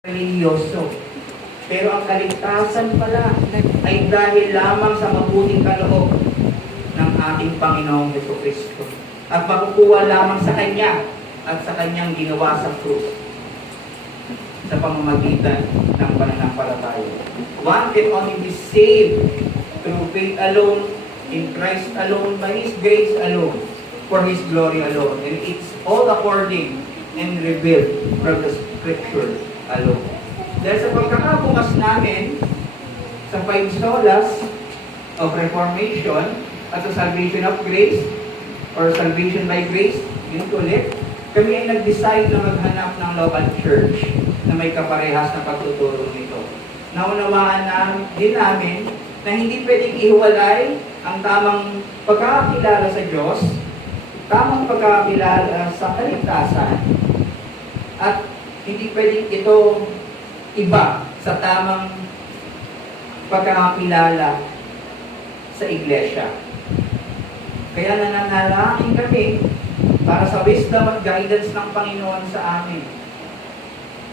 religyoso. Pero ang kaligtasan pala ay dahil lamang sa mabuting kaloob ng ating Panginoong Jesucristo. At makukuha lamang sa Kanya at sa Kanyang ginawa sa krus sa pamamagitan ng pananampalataya. One can only be saved through faith alone, in Christ alone, by His grace alone, for His glory alone. And it's all according and revealed from the Scripture alone. Dahil sa pagkakabukas namin sa 5 solas of Reformation at sa salvation of grace or salvation by grace, yun ulit, kami ay nag-decide na maghanap ng local church na may kaparehas na pagtuturo nito. Naunawaan din namin na hindi pwedeng ihiwalay ang tamang pagkakakilala sa Diyos, tamang pagkakakilala sa kaligtasan, at hindi pwedeng ito iba sa tamang pagkakakilala sa iglesia. Kaya nananalangin kami para sa wisdom at guidance ng Panginoon sa amin.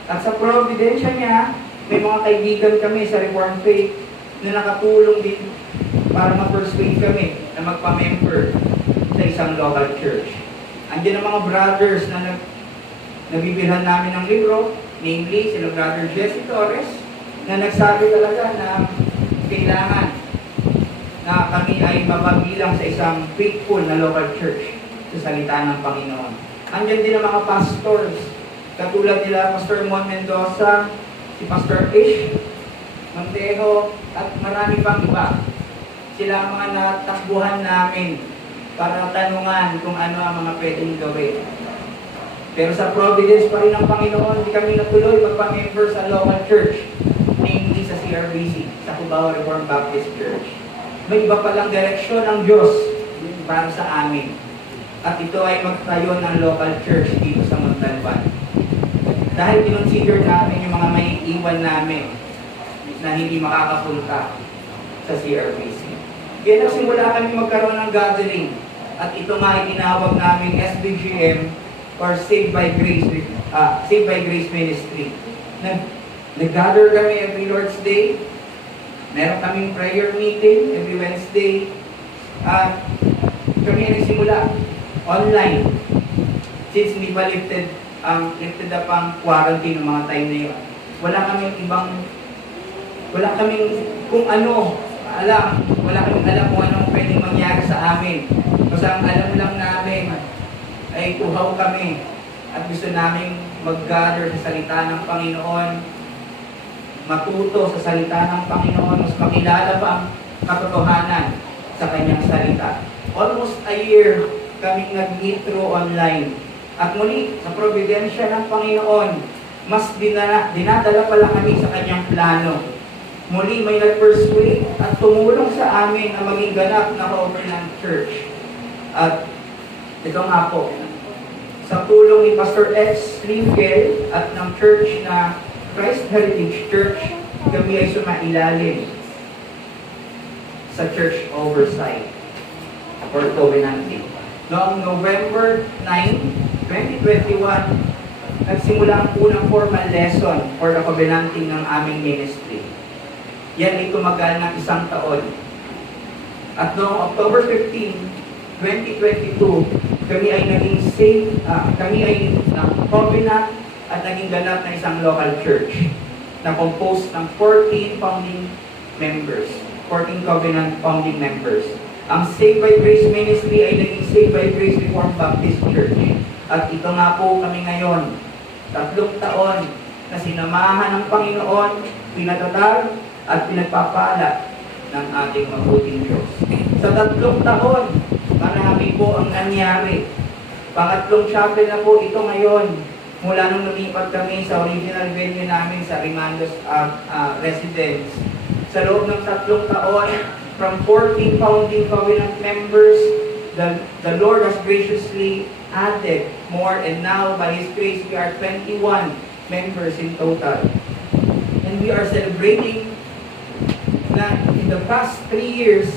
At sa providensya niya, may mga kaibigan kami sa Reformed Faith na nakatulong din para ma-persuade kami na magpa-member sa isang local church. Andiyan ang mga brothers na nabibilhan namin ng libro, namely sila Brother Jesse Torres, na nagsabi talaga na kailangan na kami ay mapabilang sa isang faithful na local church sa salita ng Panginoon. Andiyan din ang mga pastors, katulad nila Pastor Mon Mendoza, si Pastor Ish Montejo, at marami pang iba. Sila ang mga natakbuhan namin para tanungan kung ano ang mga pwedeng gawin. Pero sa providence pa rin ng Panginoon, hindi kami natuloy magpa-member sa local church, namely sa CRBC, sa Cubao Reformed Baptist Church. May iba palang direksyon ng Diyos para sa amin. At ito ay magtayo ng local church dito sa Montalban. Dahil kinonsider namin yung mga may iwan namin na hindi makakapunta sa CRBC. Kaya nagsimula kami magkaroon ng gathering. At ito nga ay tinawag namin SBGM, or Saved by Grace Ministry. Nag-gather kami every Lord's Day. Meron kaming prayer meeting every Wednesday. At kami ay nagsimula online. Since hindi pa lifted up ang quarantine ng mga time na yun. Wala kaming kung ano alam. Wala kaming alam kung anong pwedeng mangyari sa amin. Basta ang alam lang namin ay tuhaw kami at gusto namin mag-gather sa salita ng Panginoon, matuto sa salita ng Panginoon, mas makilala pa ang katotohanan sa kanyang salita. Almost a year kaming nag-meet through online. At muli, sa providensya ng Panginoon, mas dinadala pala kami sa kanyang plano. Muli, may nag-persuade at tumulong sa amin na maging ganap na covenant church. At ito nga po, sa tulong ni Pastor X. Linkel at ng church na Christ Heritage Church, kami ay sumailalim sa church oversight or covenanting. Noong November 9, 2021, nagsimula ang unang formal lesson for the covenanting ng aming ministry. Yan ay tumagal ng 1 taon. At noong October 15, 2022, kami ay naging kami ay na-covenant at naging ganap na isang local church na composed ng 14 founding members, 14 covenant founding members. Ang Saved by Grace Ministry ay naging Saved by Grace Reformed Baptist Church. At ito nga po kami ngayon, 3 taon na sinamahan ng Panginoon, pinatatag at pinagpapala ng ating mabuting Diyos. Sa 3 taon, marami po ang nangyari. Pangatlong chapel na po ito ngayon. Mula nung lumipat kami sa original venue namin sa Rimandos Residence. Sa loob ng 3 taon, from 14 founding covenant members, the Lord has graciously added more, and now by His grace we are 21 members in total. And we are celebrating na in the past 3 years,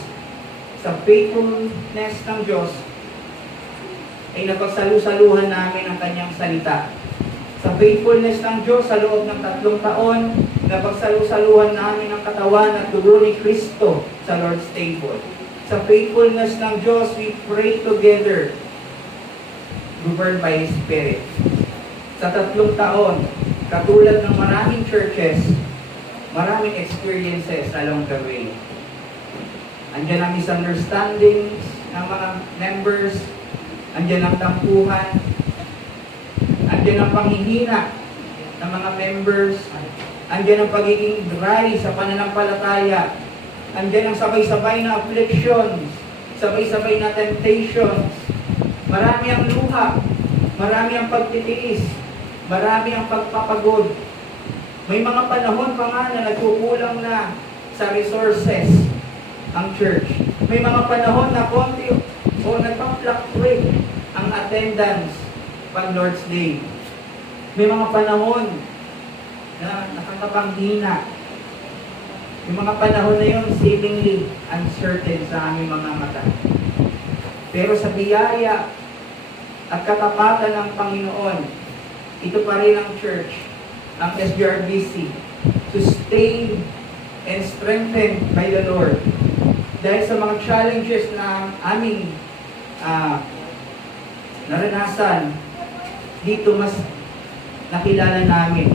sa faithfulness ng Diyos, ay napagsalu-saluhan namin ang kanyang salita Sa faithfulness ng Diyos, sa loob ng 3 taon, napagsalusaluhan namin ang katawan at dugo ni Kristo sa Lord's table. Sa faithfulness ng Diyos, we pray together, governed by His Spirit. Sa 3 taon, katulad ng maraming churches, maraming experiences along the way. Andiyan ang misunderstandings ng mga members, andiyan ang tampuhan, andiyan ang panghihina ng mga members, andiyan ang pagiging dry sa pananampalataya, andiyan ang sabay-sabay na afflictions, sabay-sabay na temptations, marami ang luha, marami ang pagtitiis, marami ang pagpapagod. May mga panahon pa nga na nagkukulang na sa resources ang church. May mga panahon na konti o nagpa-fluctuate ang attendance pag Lord's Day. May mga panahon na nakakapanghina. Yung mga panahon na yun, seemingly uncertain sa aming mga mata. Pero sa biyaya at katapatan ng Panginoon, ito pa rin ang church, ang SGRBC, sustained and strengthened by the Lord. Dahil sa mga challenges na aming naranasan, dito mas nakilala namin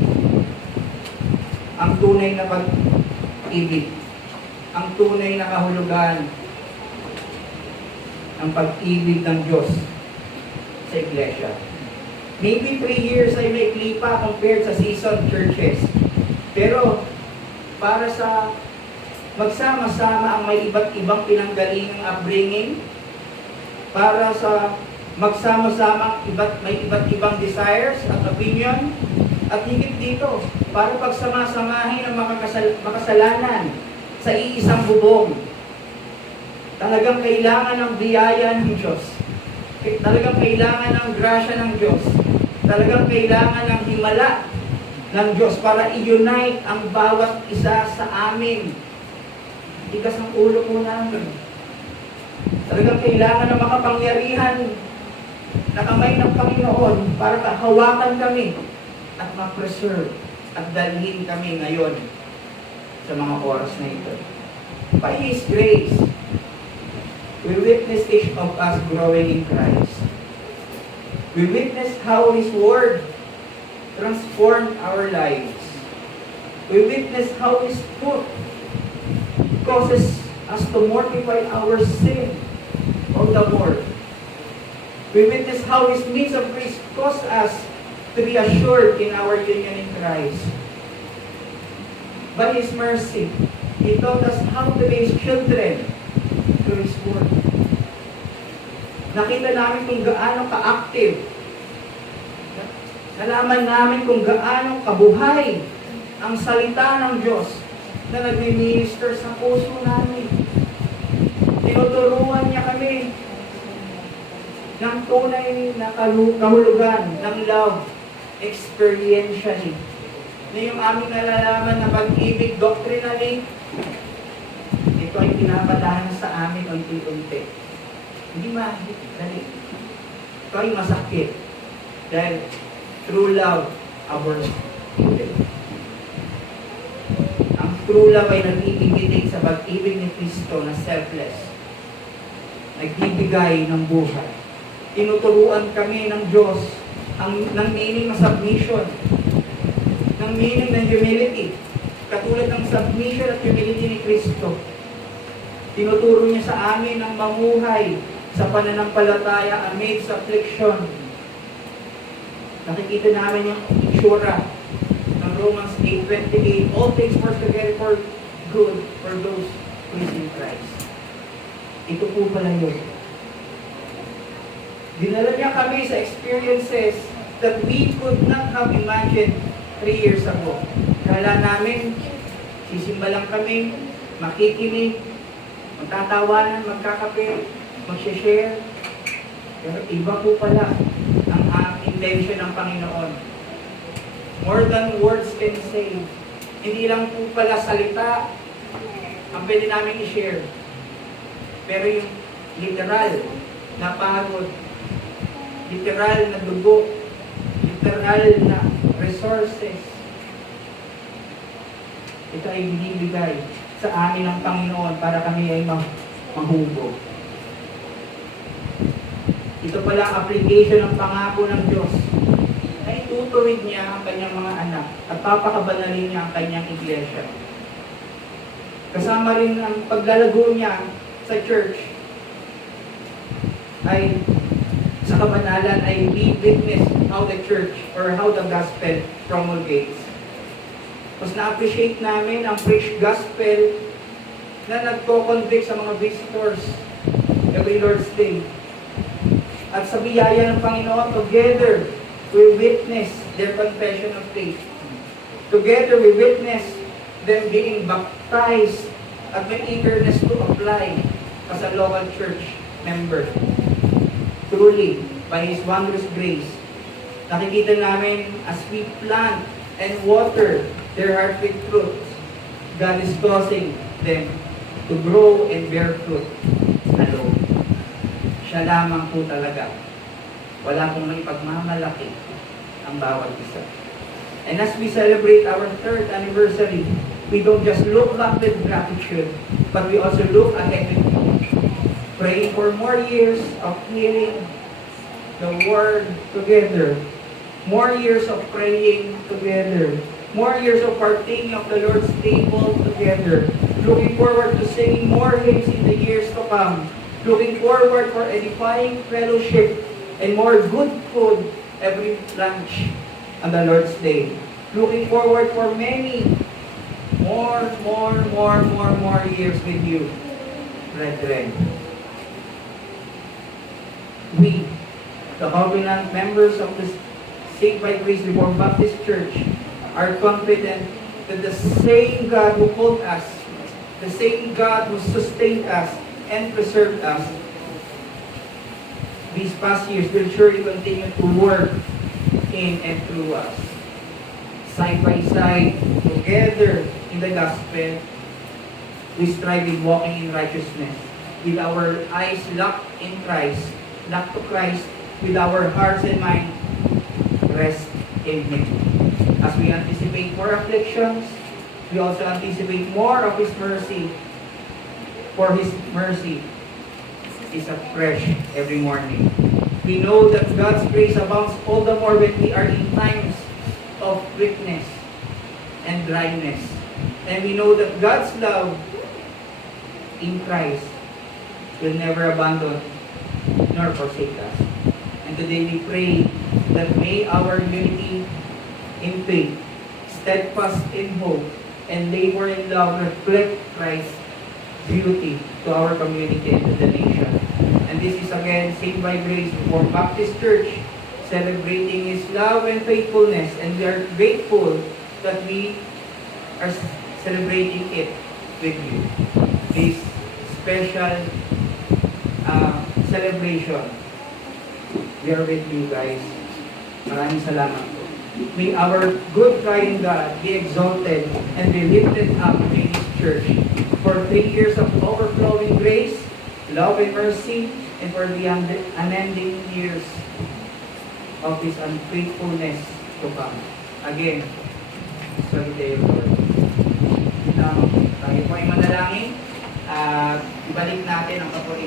ang tunay na pag-ibig, ang tunay na kahulugan ng pag-ibig ng Diyos sa Iglesia. Maybe 3 years ay may klipa compared sa seasoned churches. Pero para sa magsama-sama ang may iba't ibang pinanggalingang upbringing, para sa magsama-sama may iba't ibang desires at opinion, at higit dito, para pagsama-samahin ang makasalanan sa iisang bubong. Talagang kailangan ng biyaya ng Diyos. Talagang kailangan ng grasya ng Diyos. Talagang kailangan ng himala ng Diyos para i-unite ang bawat isa sa amin. Tigas ang ulo po namin. Talagang kailangan ng makapangyarihan na kamay ng Panginoon para hawakan kami at ma-preserve at dalhin kami ngayon sa mga oras na ito. By His grace, we witness each of us growing in Christ. We witness how His Word transformed our lives. We witness how His truth causes us to mortify our sin all the more. We witness how His means of grace cause us to be assured in our union in Christ. By His mercy, He taught us how to be His children through His Word. Nakita namin kung gaano ka-active. Nalaman namin kung gaano kabuhay ang salita ng Diyos na nagmi-minister sa puso namin. Tinuturuan niya kami ng tunay na kahulugan ng love experientially. Na yung aming nalalaman na pag-ibig doctrinally, ito ay pinapadahan sa amin unti-unti. Hindi madali. Ito ay masakit. Dahil true love aborts. Ang true love ay nag-iigitig sa pag-ibig ni Kristo na selfless. Nagbibigay ng buhay. Tinuturuan kami ng Diyos ng meaning ng submission, ng meaning ng humility, katulad ng submission at humility ni Kristo. Tinuturo niya sa amin ang mamuhay sa pananampalataya amidst affliction. Nakikita namin yung itsura ng Romans 8:28. All things work together for good for those who is in Christ. Ito po pala yun. Dinala niya kami sa experiences that we could not have imagined 3 years ago. Kala namin, sisimba lang kami, makikinig, magtatawanan, magkakape, mag-share. Pero iba po pala ang intention ng Panginoon. More than words can say. Hindi lang po pala salita ang pwede namin i-share. Pero yung literal na pagod, literal na dugo, literal na resources. Ito ay binibigay sa amin ng Panginoon para kami ay mahubog. Ito pala ang application ng pangako ng Diyos na itutuwid niya ang kanyang mga anak at papakabanalin niya ang kanyang iglesia. Kasama rin ang paglalago niya sa church ay sa kabanalan ay we witness how the church or how the gospel promulgates. Mas na-appreciate namin ang preach gospel na nagko-convict sa mga visitors every Lord's Day. At sa biyaya ng Panginoon, together we witness their confession of faith. Together we witness them being baptized at may eagerness to apply as a local church member. Truly, by His wondrous grace, nakikita namin as we plant and water their heart with fruit, God is causing them to grow and bear fruit alone. Siya lamang po talaga. Wala pong may pagmamalaki ang bawat isa. And as we celebrate our 3rd anniversary, we don't just look back with gratitude, but we also look ahead with hope. Praying for more years of hearing the Word together. More years of praying together. More years of partaking of the Lord's table together. Looking forward to singing more hymns in the years to come. Looking forward for edifying fellowship and more good food every lunch on the Lord's Day. Looking forward for many more years with you, brethren. We, the covenant members of the Saved by Grace Reformed Baptist Church, are confident that the same God who called us, the same God who sustained us and preserved us these past years will surely continue to work in and through us. Side by side, together in the gospel, we strive in walking in righteousness, with our eyes locked in Christ, locked to Christ, with our hearts and minds rest in Him. As we anticipate more afflictions, we also anticipate more of His mercy, for His mercy is afresh every morning. We know that God's grace abounds all the more when we are in times of weakness and dryness. And we know that God's love in Christ will never abandon nor forsake us. And today we pray that may our unity in faith, steadfast in hope, and labor in love reflect Christ's beauty to our community and to the nation. And this is again Saved by Grace Reformed Baptist Church, celebrating His love and faithfulness, and we are grateful that we are celebrating it with you. This special celebration, we are with you guys. Maraming salamat po. May our good crying God be exalted and be lifted up in His church for 3 years of overflowing grace, love, and mercy, and for the unending years of His unfaithfulness to come. Again, Solitaire Lord. Tayo po ay manalangin at ibalik natin ang kapurihan.